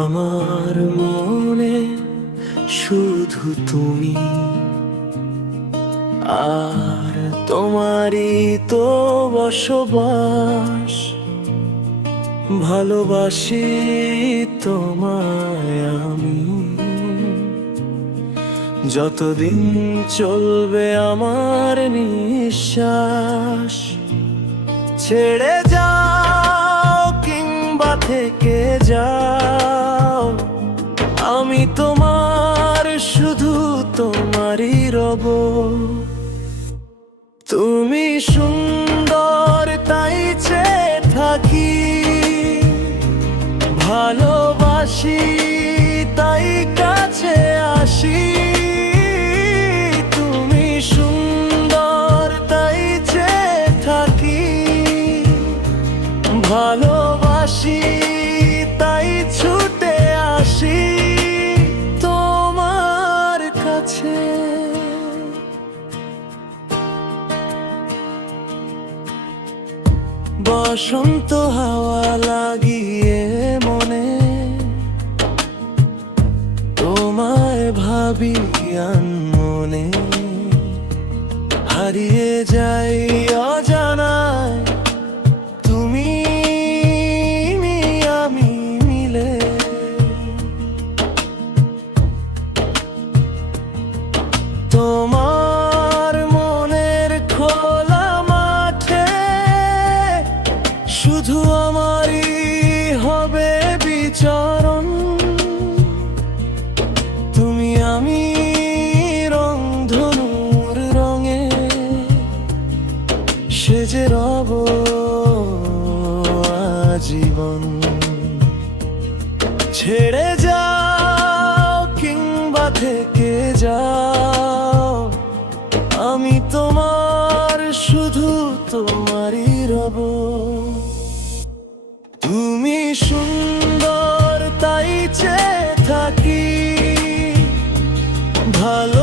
আমার মনে শুধু তুমি আর তোমারই তো বসবাস ভালোবাসি তোমার যতদিন চলবে আমার নিঃশ্বাস, ছেড়ে যাও কিংবা থেকে যাও। আমি তোমার শুধু তোমারই রব। তুমি সুন্দর, তাই চেয়ে থাকি। ভালোবাসি, তাই কাছে আসি। ভালোবাসি, তাই ছুটে আসি তোমার কাছে। বসন্ত হাওয়া লাগিয়ে মনে, তোমায় ভাবি মনে হারিয়ে যাই আজীবন। ছেড়ে যাও কিংবা থেকে যাও। আমি তোমার শুধু তোমারই রব। তুমি সুন্দর, তাই চেয়ে থাকি। ভালো